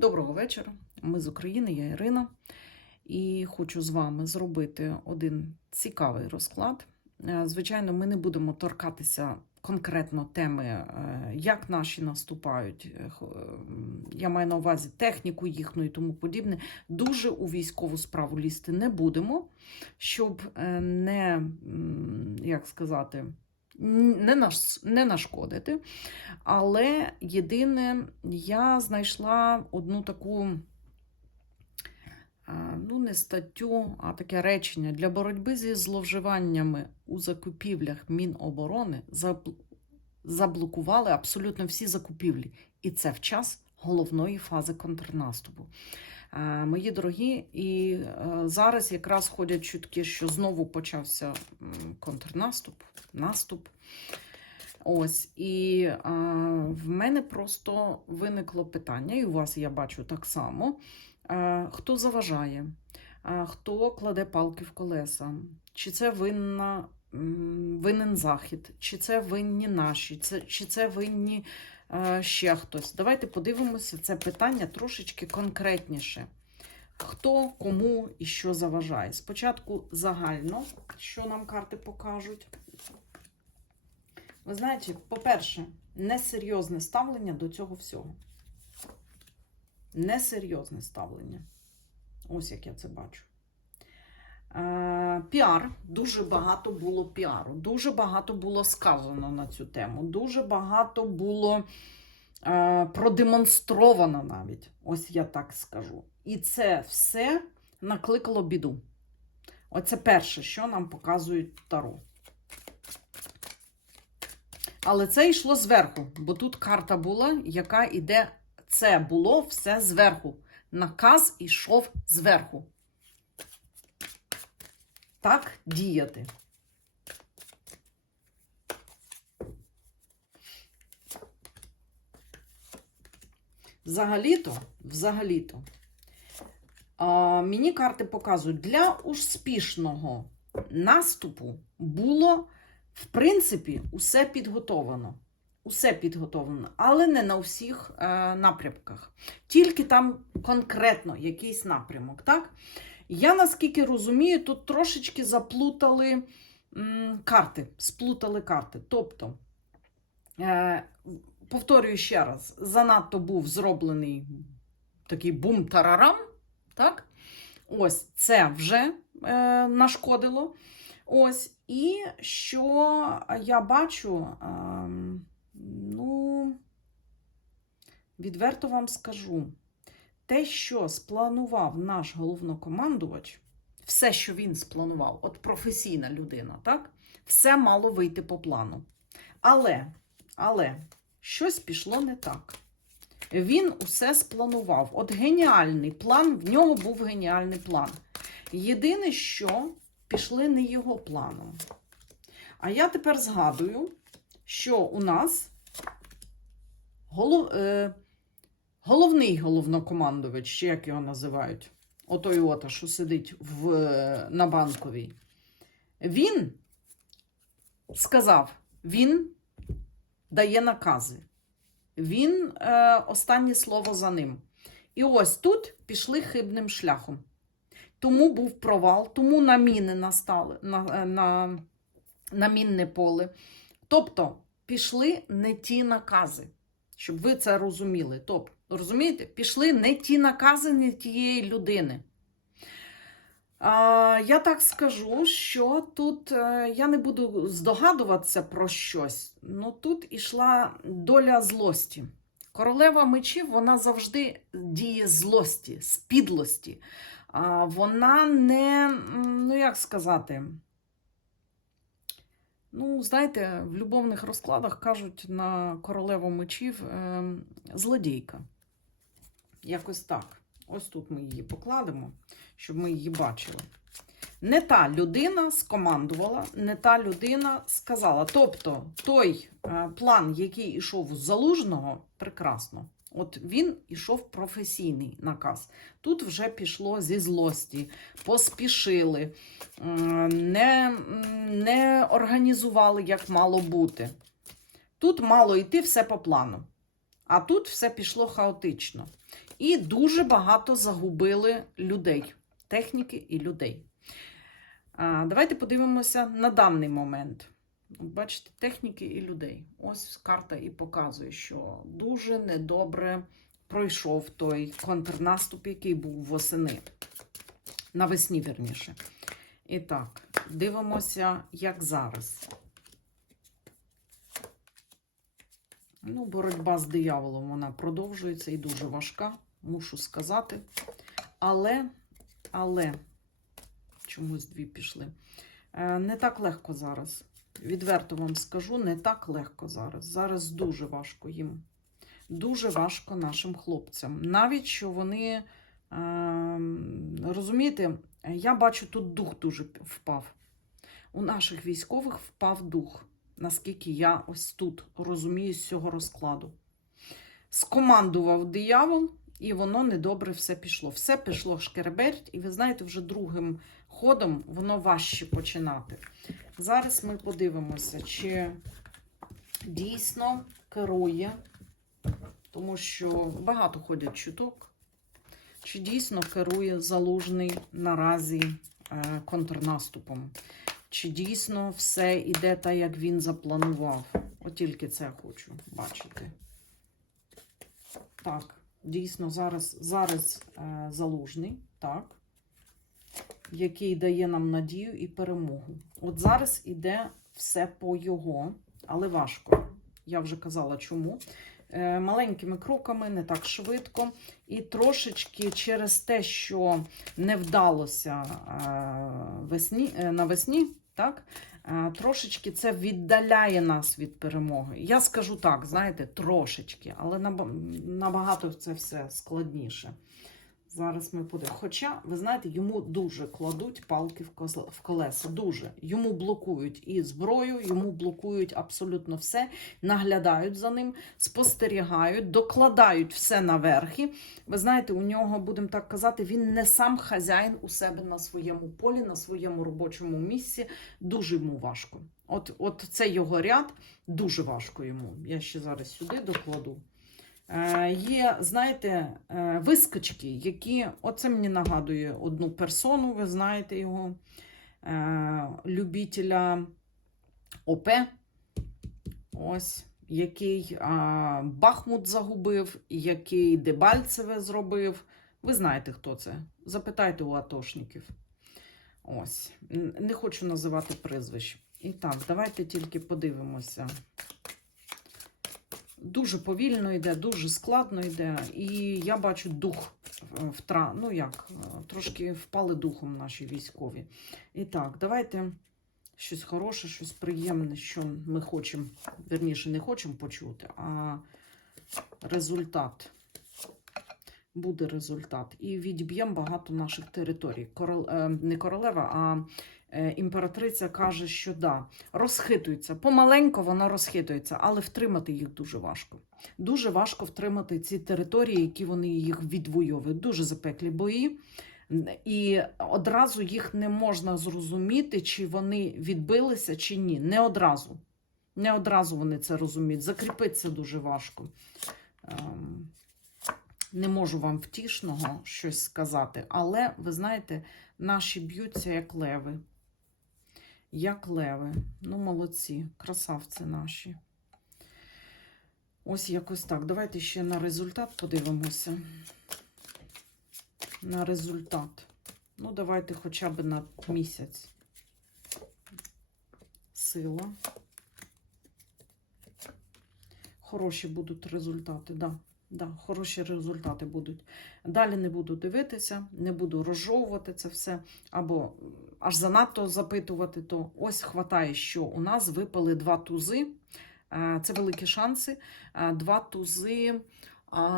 Доброго вечора. Ми з України, я Ірина, і хочу з вами зробити один цікавий розклад. Е, Звичайно, ми не будемо торкатися конкретно теми, е, як наші наступають. Е, Я маю на увазі техніку їхню і тому подібне. Дуже у військову справу лізти не будемо, щоб не, як сказати, не, наш, не нашкодити. Але єдине, я знайшла одну таку, ну, не статтю, а таке речення для боротьби зі зловживаннями у закупівлях Міноборони заблокували абсолютно всі закупівлі. І це в час головної фази контрнаступу. Е, Мої дорогі, і е, зараз якраз ходять чутки, що знову почався контрнаступ, наступ. Ось, і а, в мене просто виникло питання, і у вас я бачу так само. А, хто заважає, а, хто кладе палки в колеса? Чи це винна, винен захід, чи це винні наші, це, чи це винні ще хтось? Давайте подивимося це питання трошечки конкретніше. Хто, кому і що заважає? Спочатку загально, що нам карти покажуть. Ви знаєте, по-перше, несерйозне ставлення до цього всього. Несерйозне ставлення. Ось як я це бачу. Е, Піар. Дуже багато було піару. Дуже багато було сказано на цю тему. Дуже багато було е, продемонстровано навіть. Ось я так скажу. І це все накликало біду. Оце перше, що нам показують Таро. Але це йшло зверху, бо тут карта була, яка йде. Це було все зверху. Наказ йшов зверху. Так діяти. Взагалі-то, взагалі-то, мені карти показують, для успішного наступу було в принципі, усе підготовлено. Усе підготовлено, але не на всіх е, напрямках. Тільки там конкретно якийсь напрямок. Так? Я наскільки розумію, тут трошечки заплутали карти, сплутали карти. Тобто, е, повторюю ще раз, занадто був зроблений такий бум-тарарам. Так? Ось це вже е, нашкодило. Ось, і що я бачу, ем, ну, відверто вам скажу, те, що спланував наш головнокомандувач, все, що він спланував, от професійна людина, так? Все мало вийти по плану. Але, але, щось пішло не так. Він усе спланував. От геніальний план, в нього був геніальний план. Єдине, що пішли не його планом. А я тепер згадую, що у нас голов, е, головний головнокомандувач, чи як його називають, отой ота, що сидить в, е, на банковій, він сказав, він дає накази. Він е, останнє слово за ним. І ось тут пішли хибним шляхом. Тому був провал, тому на міни настали на, на, на мінне поле. Тобто пішли не ті накази, щоб ви це розуміли. Тобто, розумієте, пішли не ті накази, не тієї людини. Я так скажу, що тут е, я не буду здогадуватися про щось. Ну тут ішла доля злості. Королева мечів вона завжди діє злості, з підлості. А, вона не, ну як сказати, ну, знаєте, в любовних розкладах кажуть на королеву мечів е, злодійка. Якось так. Ось тут ми її покладемо, щоб ми її бачили. Не та людина скомандувала, не та людина сказала. Тобто той е, план, який йшов з залужного, прекрасно. От він ішов професійний наказ. Тут вже пішло зі злості, поспішили, не, не організували, як мало бути. Тут мало йти все по плану. А тут все пішло хаотично. І дуже багато загубили людей, техніки і людей. Давайте подивимося на даний момент. Бачите, техніки і людей. Ось карта і показує, що дуже недобре пройшов той контрнаступ, який був восени. Навесні, вірніше. І так, дивимося, як зараз. Ну, боротьба з дияволом вона продовжується і дуже важка, мушу сказати. Але, але, чомусь дві пішли. Е, Не так легко зараз. Відверто вам скажу, не так легко зараз. Зараз дуже важко їм. Дуже важко нашим хлопцям. Навіть що вони, е, розумієте, я бачу, тут дух дуже впав. У наших військових впав дух, наскільки я ось тут розумію з цього розкладу. Скомандував диявол, і воно недобре все пішло. Все пішло шкереберть, і ви знаєте, вже другим ходом воно важче починати. Зараз ми подивимося, чи дійсно керує, тому що багато ходять чуток, чи дійсно керує залужний наразі е, контрнаступом. Чи дійсно все йде так, як він запланував? От тільки це хочу бачити. Так, дійсно, зараз, зараз е, залужний, так, який дає нам надію і перемогу. От зараз іде все по його, але важко. Я вже казала, чому. Е, маленькими кроками, не так швидко. І трошечки через те, що не вдалося е, весні, е, навесні, так, трошечки це віддаляє нас від перемоги. Я скажу так, знаєте, трошечки, але набагато це все складніше. Зараз ми подивимося. Хоча, ви знаєте, йому дуже кладуть палки в колеса. Дуже. Йому блокують і зброю, йому блокують абсолютно все, наглядають за ним, спостерігають, докладають все наверхи. Ви знаєте, у нього, будемо так казати, він не сам хазяїн у себе на своєму полі, на своєму робочому місці. Дуже йому важко. От, от це його ряд, дуже важко йому. Я ще зараз сюди докладу. Е, Є, знаєте, е, вискочки, які, оце мені нагадує одну персону, ви знаєте його, е, любителя ОП, ось, який Бахмут загубив, який Дебальцеве зробив. Ви знаєте, хто це? Запитайте у атошників. Ось, не хочу називати прізвищ. І так, давайте тільки подивимося. Дуже повільно йде, дуже складно йде. І я бачу дух е, втра... ну як, е, трошки впали духом наші військові. І так, давайте щось хороше, щось приємне, що ми хочемо, верніше, не хочемо почути, а результат. Буде результат. І відіб'ємо багато наших територій. Корол... е, Не королева, а е, імператриця каже, що да, розхитується. Помаленько воно розхитується, але втримати їх дуже важко. Дуже важко втримати ці території, які вони їх відвоюють. Дуже запеклі бої. І одразу їх не можна зрозуміти, чи вони відбилися, чи ні. Не одразу. Не одразу вони це розуміють. Закріпитися дуже важко. Не можу вам втішного щось сказати, але ви знаєте, наші б'ються як леви. Як леви. Ну, молодці, красавці наші. Ось якось так. Давайте ще на результат подивимося. На результат. Ну, давайте хоча б на місяць. Сила. Хороші будуть результати, да. Да, хороші результати будуть. Далі не буду дивитися, не буду розжовувати це все, або аж занадто запитувати, то ось хватає, що у нас випали два тузи. Е, Це великі шанси. Е, Два тузи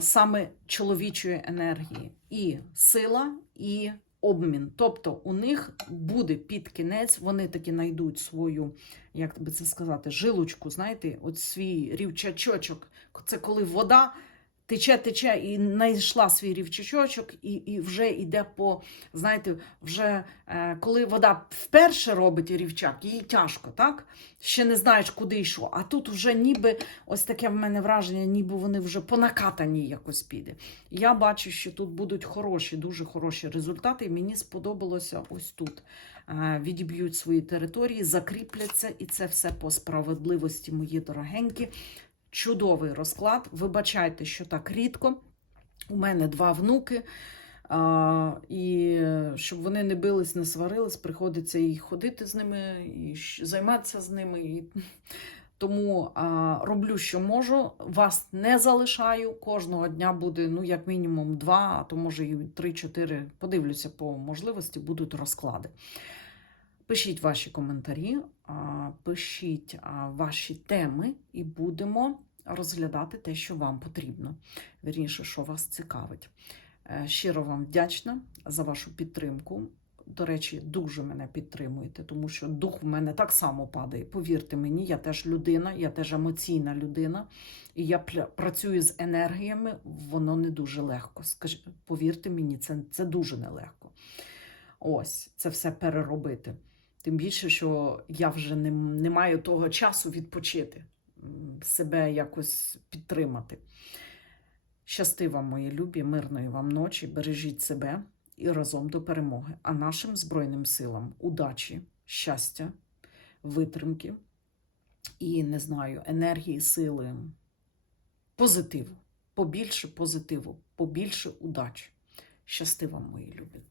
саме чоловічої енергії. І сила, і обмін. Тобто у них буде під кінець, вони таки знайдуть свою, як би це сказати, жилочку, знаєте, от свій рівчачочок. Це коли вода тече, тече і знайшла свій рівчачочок, і, і вже йде по, знаєте, вже е, коли вода вперше робить рівчак, їй тяжко, так? Ще не знаєш, куди що. А тут вже ніби ось таке в мене враження, ніби вони вже понакатані якось піде. Я бачу, що тут будуть хороші, дуже хороші результати. І мені сподобалося ось тут. Е, Відіб'ють свої території, закріпляться, і це все по справедливості, мої дорогенькі. Чудовий розклад. Вибачайте, що так рідко. У мене два внуки. А, і щоб вони не бились, не сварились, приходиться і ходити з ними, і займатися з ними. І... Тому а, роблю, що можу. Вас не залишаю. Кожного дня буде ну, як мінімум два, а то може і три-чотири. Подивлюся по можливості, будуть розклади. Пишіть ваші коментарі, пишіть ваші теми, і будемо розглядати те, що вам потрібно. Вірніше, що вас цікавить. Е, Щиро вам вдячна за вашу підтримку. До речі, дуже мене підтримуєте, тому що дух в мене так само падає. Повірте мені, я теж людина, я теж емоційна людина, і я працюю з енергіями, воно не дуже легко. Скаж, повірте мені, це, це дуже нелегко. Ось це все переробити. Тим більше, що я вже не, не маю того часу відпочити, себе якось підтримати. Щасти вам, мої любі, мирної вам ночі, бережіть себе і разом до перемоги. А нашим Збройним силам удачі, щастя, витримки і не знаю, енергії, сили, позитиву. Побільше позитиву, побільше удачі. Щасти вам, мої любі.